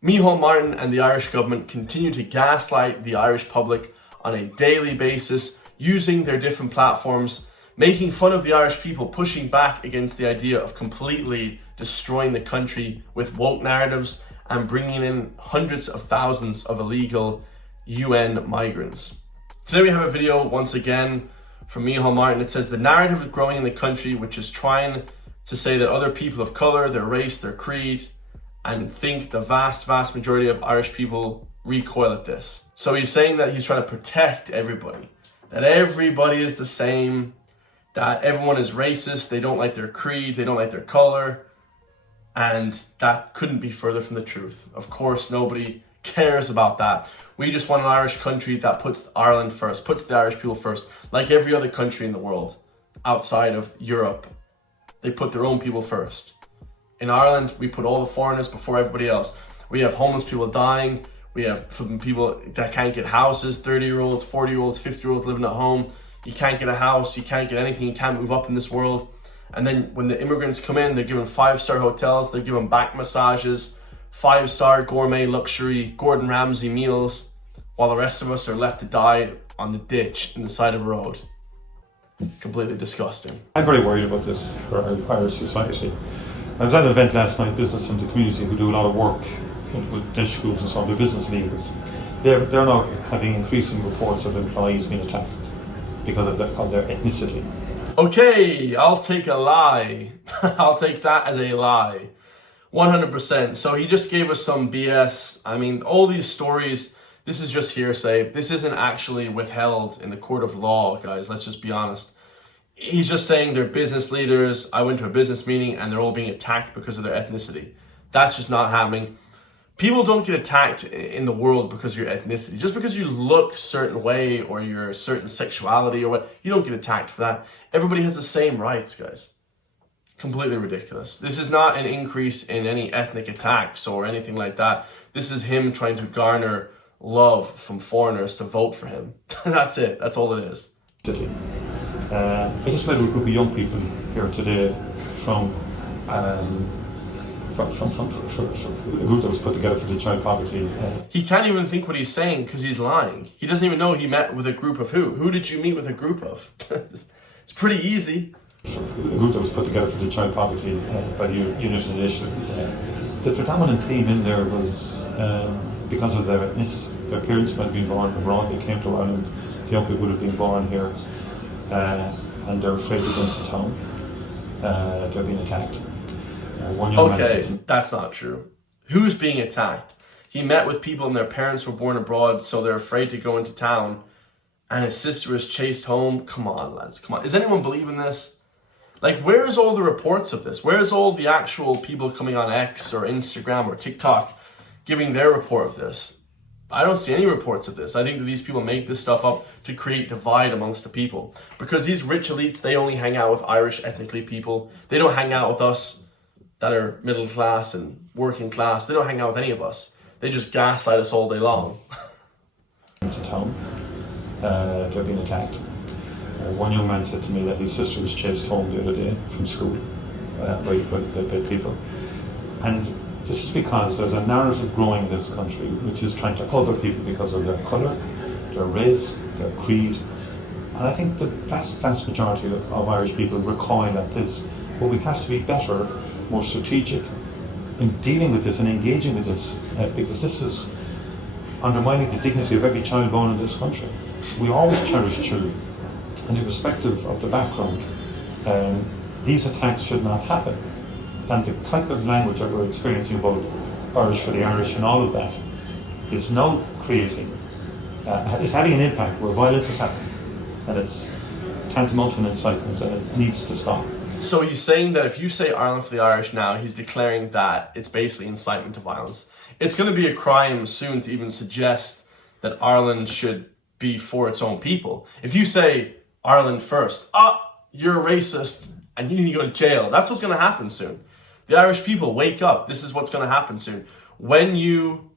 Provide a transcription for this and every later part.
Micheál Martin and the Irish government continue to gaslight the Irish public on a daily basis, using their different platforms, making fun of the Irish people, pushing back against the idea of completely destroying the country with woke narratives and bringing in hundreds of thousands of illegal UN migrants. Today we have a video once again from Micheál Martin. It says the narrative is growing in the country, which is trying to say that other people of color, their race, their creed, and think the vast majority of Irish people recoil at this. So he's saying that he's trying to protect everybody, that everybody is the same, that everyone is racist, they don't like their creed, they don't like their color, and that couldn't be further from the truth. Of course, nobody cares about that. We just want an Irish country that puts Ireland first, puts the Irish people first, like every other country in the world outside of Europe. They put their own people first. In Ireland, we put all the foreigners before everybody else. We have homeless people dying. We have people that can't get houses, 30-year-olds, 40-year-olds, 50-year-olds living at home. You can't get a house, you can't get anything, you can't move up in this world. And then when the immigrants come in, they're given 5-star hotels, they're given back massages, 5-star gourmet luxury, Gordon Ramsay meals, while the rest of us are left to die on the ditch in the side of a road. Completely disgusting. I'm very worried about this for our Irish society. I was at an event last night, business in the community, who do a lot of work with Dutch schools and so on, they're business leaders. They're now having increasing reports of employees being attacked because of their ethnicity. Okay, I'll take a lie. I'll take that as a lie. 100%. So he just gave us some BS. I mean, all these stories, this is just hearsay. This isn't actually withheld in the court of law, guys. Let's just be honest. He's just saying they're business leaders. I went to a business meeting and they're all being attacked because of their ethnicity. That's just not happening. People don't get attacked in the world because of your ethnicity. Just because you look a certain way or your certain sexuality or what, you don't get attacked for that. Everybody has the same rights, guys. Completely ridiculous. This is not an increase in any ethnic attacks or anything like that. This is him trying to garner love from foreigners to vote for him. That's it. That's all it is. I just met with a group of young people here today from a group that was put together for the child poverty. He can't even think what he's saying because he's lying. He doesn't even know he met with a group of who. Who did you meet with a group of? It's pretty easy. A group that was put together for the child poverty by the Unit Initiative. The predominant theme in there was because of their ethnicity. Their parents might have been born abroad, they came to Ireland, the young people would have been born here, and they're afraid to go into town. They're being attacked. One young man said to me, that's not true. Who's being attacked? He met with people and their parents were born abroad, so they're afraid to go into town, and his sister was chased home. Come on, lads, come on. Does anyone believe in this? Like, where's all the reports of this? Where's all the actual people coming on X or Instagram or TikTok giving their report of this? I don't see any reports of this. I think that these people make this stuff up to create divide amongst the people. Because these rich elites, they only hang out with Irish ethnically people. They don't hang out with us that are middle class and working class. They don't hang out with any of us. They just gaslight us all day long. into town, they're being attacked. One young man said to me that his sister was chased home the other day from school by people. And this is because there's a narrative growing in this country which is trying to other people because of their colour, their race, their creed. And I think the vast majority of Irish people recoil at this. But we have to be better, more strategic in dealing with this and engaging with this, because this is undermining the dignity of every child born in this country. We always cherish children, and irrespective of the background, these attacks should not happen. And the type of language that we're experiencing about Irish for the Irish and all of that is now creating, it's having an impact where violence is happening, and it's tantamount to an incitement, and it needs to stop. So he's saying that if you say Ireland for the Irish now, he's declaring that it's basically incitement to violence. It's going to be a crime soon to even suggest that Ireland should be for its own people. If you say Ireland first, you're a racist and you need to go to jail. That's what's going to happen soon. The Irish people, wake up. This is what's going to happen soon. When you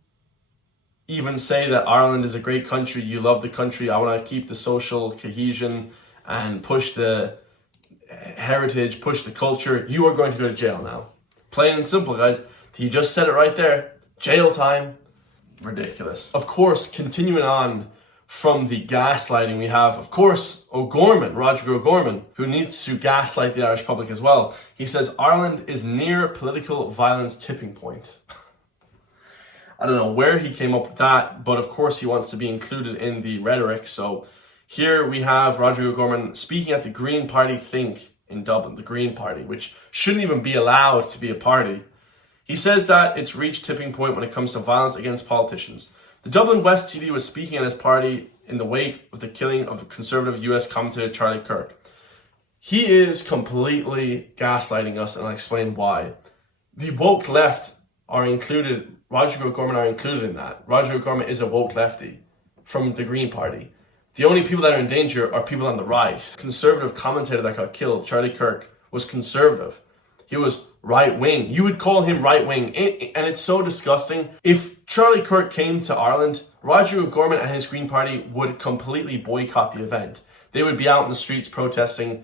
even say that Ireland is a great country, you love the country, I want to keep the social cohesion and push the heritage, push the culture, you are going to go to jail now. Plain and simple, guys. He just said it right there. Jail time. Ridiculous. Of course, continuing on from the gaslighting, we have, of course, Roger O'Gorman, who needs to gaslight the Irish public as well. He says Ireland is near political violence tipping point. I don't know where he came up with that, but of course he wants to be included in the rhetoric. So here we have Roger O'Gorman speaking at the Green Party Think in Dublin, the Green Party, which shouldn't even be allowed to be a party. He says that it's reached tipping point when it comes to violence against politicians. The Dublin West TD was speaking at his party in the wake of the killing of conservative US commentator Charlie Kirk. He is completely gaslighting us, and I'll explain why. The woke left are included, Roger O'Gorman are included in that. Roger O'Gorman is a woke lefty from the Green Party. The only people that are in danger are people on the right. Conservative commentator that got killed, Charlie Kirk, was conservative. He was right-wing. You would call him right-wing. And it's so disgusting. If Charlie Kirk came to Ireland, Roger O'Gorman and his Green Party would completely boycott the event. They would be out in the streets protesting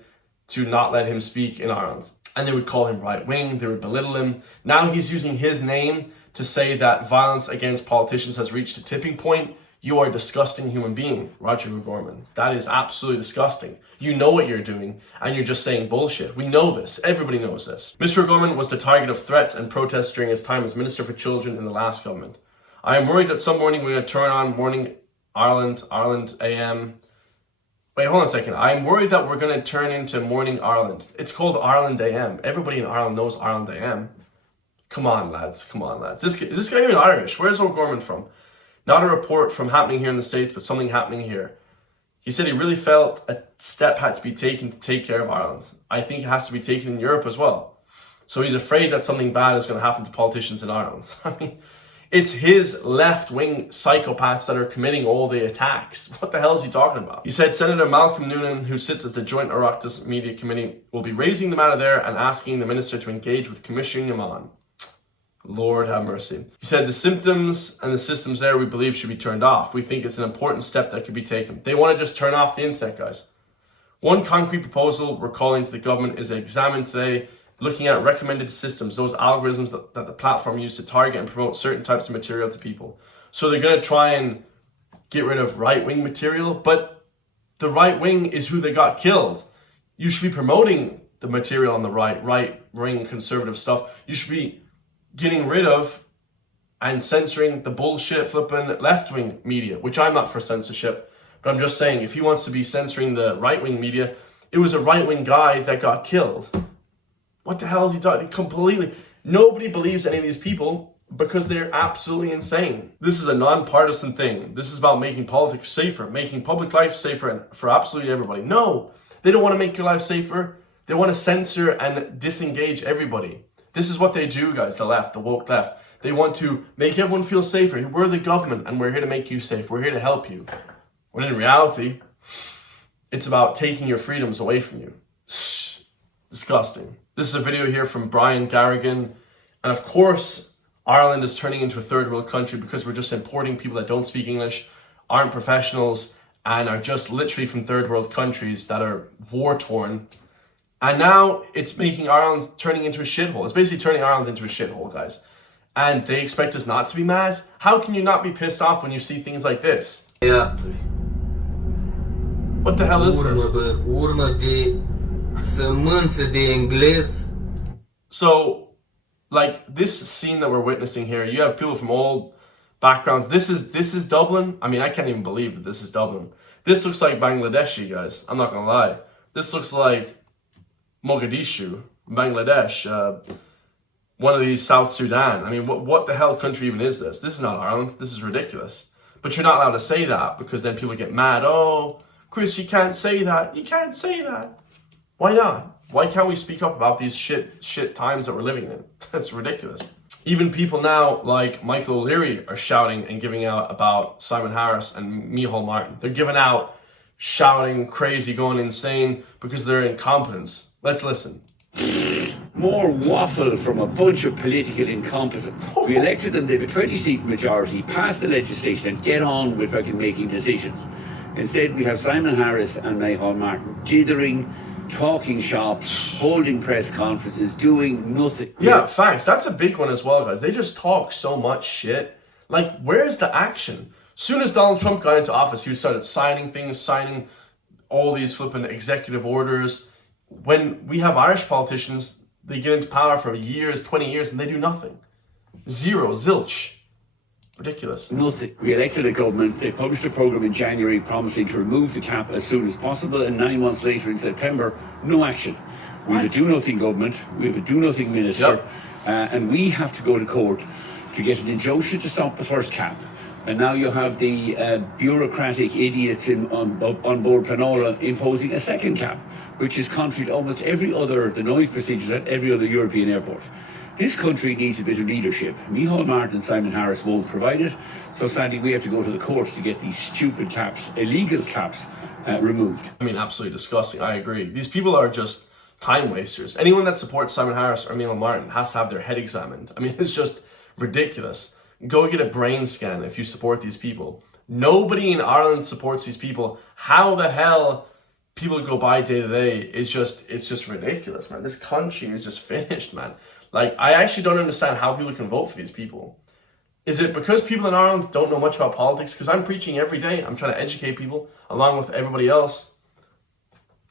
to not let him speak in Ireland. And they would call him right-wing. They would belittle him. Now he's using his name to say that violence against politicians has reached a tipping point. You are a disgusting human being, Roger O'Gorman. That is absolutely disgusting. You know what you're doing, and you're just saying bullshit. We know this. Everybody knows this. Mr. O'Gorman was the target of threats and protests during his time as Minister for Children in the last government. I am worried that some morning we're going to turn on Morning Ireland AM. Wait, hold on a second. I'm worried that we're going to turn into Morning Ireland. It's called Ireland AM. Everybody in Ireland knows Ireland AM. Come on, lads. Come on, lads. Is this guy even Irish? Where's O'Gorman from? Not a report from happening here in the States, but something happening here. He said he really felt a step had to be taken to take care of Ireland. I think it has to be taken in Europe as well. So he's afraid that something bad is going to happen to politicians in Ireland. I mean, it's his left-wing psychopaths that are committing all the attacks. What the hell is he talking about? He said Senator Malcolm Noonan, who sits as the Joint Oireachtas Media Committee, will be raising the matter there and asking the minister to engage with Commissioner Yaman. Lord have mercy. He said the symptoms and the systems there we believe should be turned off. We think it's an important step that could be taken. They want to just turn off the internet, guys. One concrete proposal we're calling to the government is examined today, looking at recommended systems, those algorithms that the platform used to target and promote certain types of material to people. So they're going to try and get rid of right-wing material, but the right wing is who they got killed. You should be promoting the material on the right-wing conservative stuff. You should be getting rid of and censoring the bullshit flipping left-wing media, which I'm not for censorship, but I'm just saying if he wants to be censoring the right-wing media, it was a right-wing guy that got killed. What the hell is he talking? Completely. Nobody believes any of these people because they're absolutely insane. This is a non-partisan thing. This is about making politics safer, making public life safer for absolutely everybody. No, they don't want to make your life safer. They want to censor and disengage everybody. This is what they do, guys, the left, the woke left. They want to make everyone feel safer. We're the government and we're here to make you safe. We're here to help you. When in reality, it's about taking your freedoms away from you. Disgusting. This is a video here from Brian Garrigan. And of course, Ireland is turning into a third world country because we're just importing people that don't speak English, aren't professionals, and are just literally from third world countries that are war-torn. And now it's making Ireland turning into a shithole. It's basically turning Ireland into a shithole, guys. And they expect us not to be mad? How can you not be pissed off when you see things like this? Yeah. What the hell is this? So, like, this scene that we're witnessing here, you have people from all backgrounds. This is Dublin. I mean, I can't even believe that this is Dublin. This looks like Bangladeshi, guys. I'm not gonna lie. This looks like Mogadishu, Bangladesh, one of these South Sudan. I mean, what the hell country even is this? This is not Ireland. This is ridiculous. But you're not allowed to say that because then people get mad. Oh, Chris, you can't say that. You can't say that. Why not? Why can't we speak up about these shit times that we're living in? That's ridiculous. Even people now like Michael O'Leary are shouting and giving out about Simon Harris and Micheál Martin. They're giving out, shouting, crazy, going insane because of their incompetence. Let's listen. More waffle from a bunch of political incompetence. We elected them, they have a 20-seat majority, pass the legislation and get on with fucking making decisions. Instead, we have Simon Harris and Micheál Martin dithering talking shops, holding press conferences, doing nothing. Yeah, facts. That's a big one as well, guys. They just talk so much shit. Like, where's the action? Soon as Donald Trump got into office, he started signing things, signing all these flipping executive orders. When we have Irish politicians, they get into power for years, 20 years, and they do nothing. Zero, zilch. Ridiculous. Nothing. We elected a government. They published a programme in January promising to remove the cap as soon as possible, and 9 months later in September, no action. We have a do-nothing government. We have a do-nothing minister. And we have to go to court to get an injunction to stop the first cap. And now you have the bureaucratic idiots on board Planola imposing a second cap, which is contrary to almost the noise procedures at every other European airport. This country needs a bit of leadership. Micheál Martin and Simon Harris won't provide it, so sadly we have to go to the courts to get these stupid caps, illegal caps, removed. I mean, absolutely disgusting. I agree. These people are just time wasters. Anyone that supports Simon Harris or Micheál Martin has to have their head examined. I mean, it's just ridiculous. Go get a brain scan if you support these people. Nobody in Ireland supports these people. How the hell people go by day to day is it's just ridiculous, man. This country is just finished, man. Like, I actually don't understand how people can vote for these people. Is it because people in Ireland don't know much about politics? Because I'm preaching every day. I'm trying to educate people along with everybody else.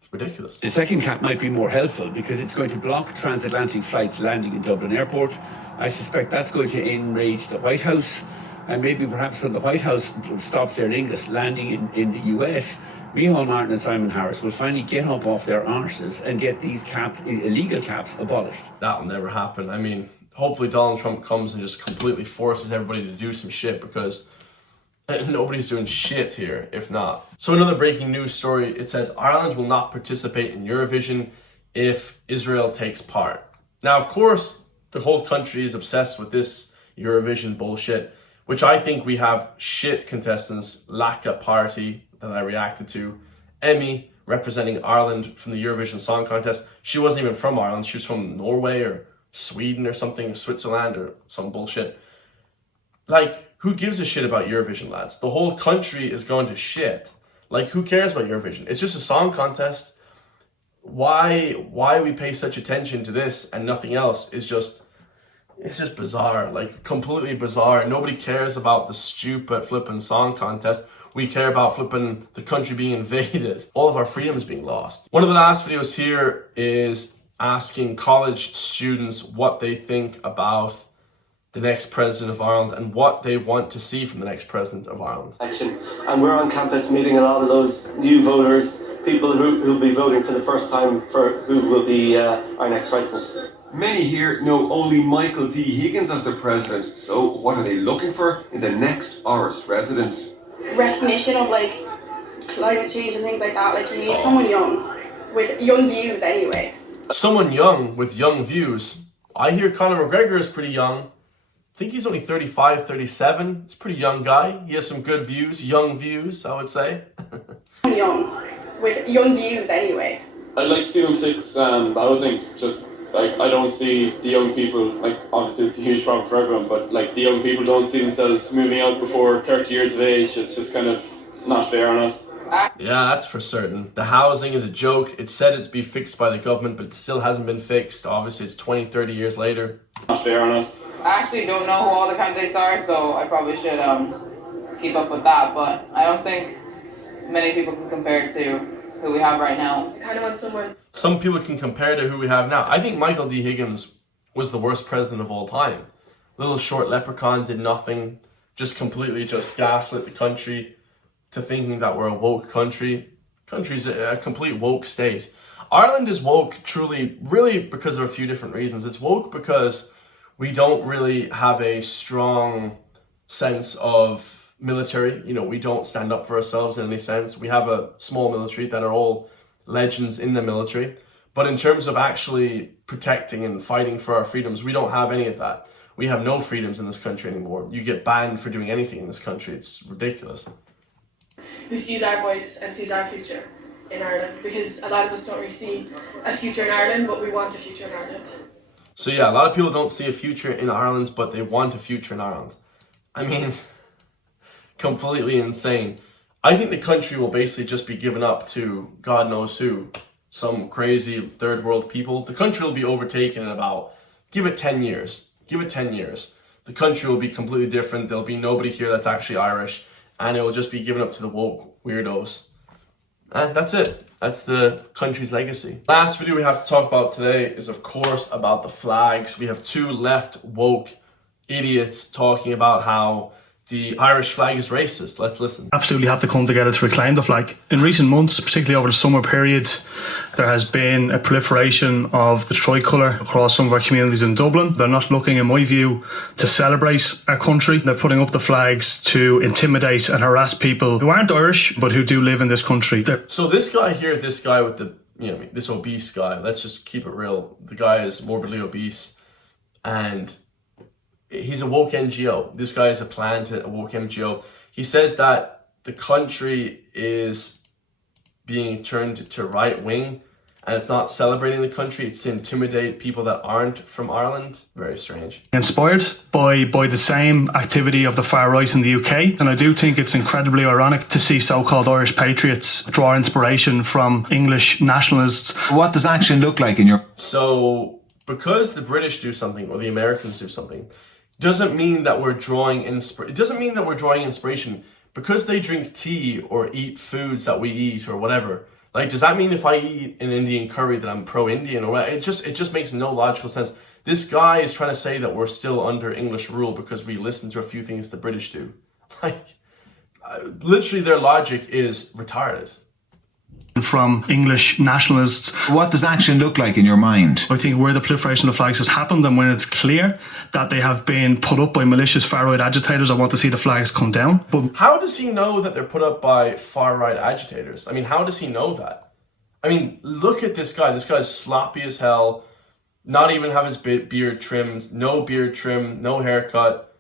It's ridiculous. The second cap might be more helpful because it's going to block transatlantic flights landing in Dublin Airport. I suspect that's going to enrage the White House. And maybe perhaps when the White House stops Aer Lingus landing in the US, Micheál Martin and Simon Harris will finally get up off their arses and get these caps, illegal caps, abolished. That'll never happen. I mean, hopefully Donald Trump comes and just completely forces everybody to do some shit, because nobody's doing shit here if not. So another breaking news story, it says Ireland will not participate in Eurovision if Israel takes part. Now, of course, the whole country is obsessed with this Eurovision bullshit, which I think we have shit contestants, Laka Party, that I reacted to, Emmy, representing Ireland from the Eurovision Song Contest. She wasn't even from Ireland, she was from Norway or Sweden or something, Switzerland or some bullshit. Like, who gives a shit about Eurovision, lads? The whole country is going to shit. Like, who cares about Eurovision? It's just a song contest. Why we pay such attention to this and nothing else is just, it's just bizarre, like completely bizarre. Nobody cares about the stupid flipping song contest. We care about flipping the country being invaded, all of our freedoms being lost. One of the last videos here is asking college students what they think about the next president of Ireland and what they want to see from the next president of Ireland. And we're on campus meeting a lot of those new voters, people who'll be voting for the first time for who will be our next president. Many here know only Michael D. Higgins as their president, so what are they looking for in the next Irish president? Recognition of like climate change and things like that. Like, you need someone young with young views anyway. Someone young with young views. I hear Conor McGregor is pretty young. I think he's only 35, 37. He's a pretty young guy. He has some good views, young views, I would say. Young with young views anyway. I'd like to see them fix the housing. Just like, I don't see the young people, like, obviously it's a huge problem for everyone, but like the young people don't see themselves moving out before 30 years of age. It's just kind of not fair on us. Yeah, that's for certain. The housing is a joke. It's said to be fixed by the government, but it still hasn't been fixed. Obviously, it's 20, 30 years later. Not fair on us. I actually don't know who all the candidates are, so I probably should keep up with that, but I don't think many people can compare to who we have right now. I kind of want someone. Some people can compare to who we have now. I think Michael D. Higgins was the worst president of all time. Little short leprechaun, did nothing, just completely just gaslit the country to thinking that we're a woke country. Country's a complete woke state. Ireland is woke truly, really because of a few different reasons. It's woke because we don't really have a strong sense of military. You know, we don't stand up for ourselves in any sense. We have a small military that are all legends in the military. But in terms of actually protecting and fighting for our freedoms, we don't have any of that. We have no freedoms in this country anymore. You get banned for doing anything in this country. It's ridiculous. Who sees our voice and sees our future in Ireland, because a lot of us don't really see a future in Ireland, but we want a future in Ireland. So yeah, a lot of people don't see a future in Ireland, but they want a future in Ireland. I mean, completely insane. I think the country will basically just be given up to God knows who some crazy third world people, the country will be overtaken in about, give it 10 years. Give it 10 years. The country will be completely different. There'll be nobody here that's actually Irish, and it will just be given up to the woke weirdos. And that's it. That's the country's legacy. Last video we have to talk about today is, of course, about the flags. We have two left woke idiots talking about how the Irish flag is racist. Let's listen. Absolutely have to come together to reclaim the flag. In recent months, particularly over the summer period, there has been a proliferation of the tricolour across some of our communities in Dublin. They're not looking, in my view, to celebrate our country. They're putting up the flags to intimidate and harass people who aren't Irish, but who do live in this country. So this guy here, this guy with the, this obese guy, let's just keep it real. The guy is morbidly obese, and he's a woke NGO. This guy is a plant at a woke NGO. He says that the country is being turned to right wing, and it's not celebrating the country, it's to intimidate people that aren't from Ireland. Very strange. Inspired by the same activity of the far right in the UK, and I do think it's incredibly ironic to see so-called Irish patriots draw inspiration from English nationalists. What does action look like in your... So, because the British do something or the Americans do something, doesn't mean that we're drawing inspiration because they drink tea or eat foods that we eat or whatever. Like, does that mean if I eat an Indian curry that I'm pro-Indian or what? It just makes no logical sense. This guy is trying to say that we're still under English rule because we listen to a few things the British do. Like, literally their logic is retarded. From English nationalists. What does action look like in your mind? I think where the proliferation of the flags has happened, and when it's clear that they have been put up by malicious far-right agitators, I want to see the flags come down. But how does he know that they're put up by far-right agitators? I mean, how does he know that? I mean, look at this guy. This guy's sloppy as hell, not even have his beard trimmed, no beard trim, no haircut,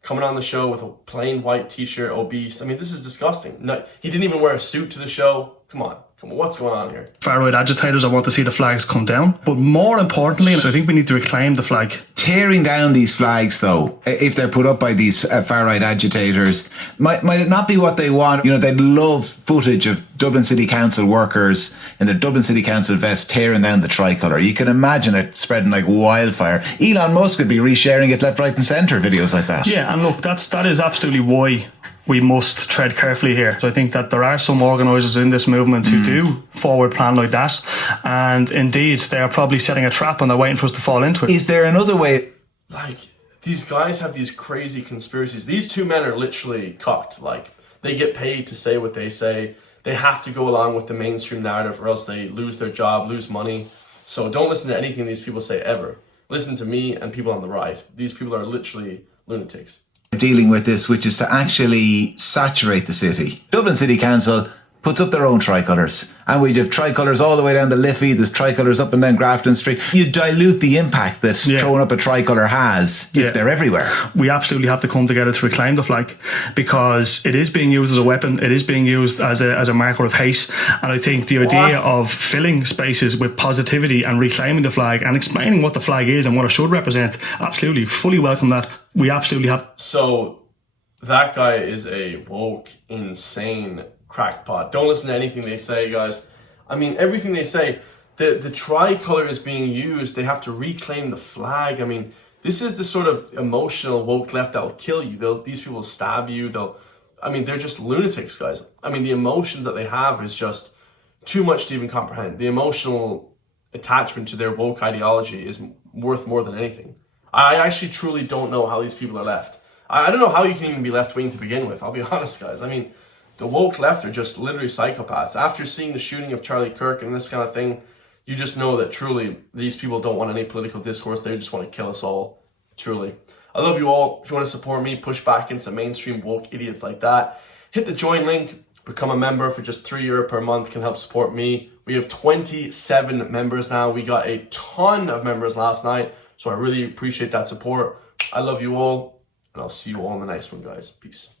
coming on the show with a plain white t-shirt, obese. I mean, this is disgusting. No, he didn't even wear a suit to the show. Come on, what's going on here? Far-right agitators, I want to see the flags come down. But more importantly, I think we need to reclaim the flag. Tearing down these flags, though, if they're put up by these far-right agitators, might it not be what they want? You know, they'd love footage of Dublin City Council workers in their Dublin City Council vest tearing down the tricolour. You can imagine it spreading like wildfire. Elon Musk could be resharing it left, right and centre, videos like that. Yeah, and look, that is absolutely why we must tread carefully here. So I think that there are some organisers in this movement who do forward plan like that, and indeed they are probably setting a trap and they're waiting for us to fall into it. Is there another way? Like, these guys have these crazy conspiracies. These two men are literally cocked. Like, they get paid to say what they say. They have to go along with the mainstream narrative or else they lose their job, lose money. So don't listen to anything these people say ever. Listen to me and people on the right. These people are literally lunatics. Dealing with this, which is to actually saturate the city. Dublin City Council puts up their own tricolours, and we have tricolours all the way down the Liffey. There's tricolours up and down Grafton Street. You dilute the impact that throwing up a tricolour has if they're everywhere. We absolutely have to come together to reclaim the flag, because it is being used as a weapon. It is being used as a marker of hate, and I think the idea of filling spaces with positivity and reclaiming the flag and explaining what the flag is and what it should represent, absolutely, fully welcome that. We absolutely have. So that guy is a woke, insane crackpot. Don't listen to anything they say, guys. I mean, everything they say, the tricolour is being used. They have to reclaim the flag. I mean, this is the sort of emotional woke left that will kill you. These people will stab you. They're just lunatics, guys. I mean, the emotions that they have is just too much to even comprehend. The emotional attachment to their woke ideology is worth more than anything. I actually truly don't know how these people are left. I don't know how you can even be left-wing to begin with, I'll be honest, guys. I mean, the woke left are just literally psychopaths. After seeing the shooting of Charlie Kirk and this kind of thing, you just know that truly these people don't want any political discourse. They just want to kill us all, truly. I love you all. If you want to support me, push back against some mainstream woke idiots like that, hit the join link, become a member for just €3 per month, can help support me. We have 27 members now. We got a ton of members last night, so I really appreciate that support. I love you all, and I'll see you all in the next one, guys. Peace.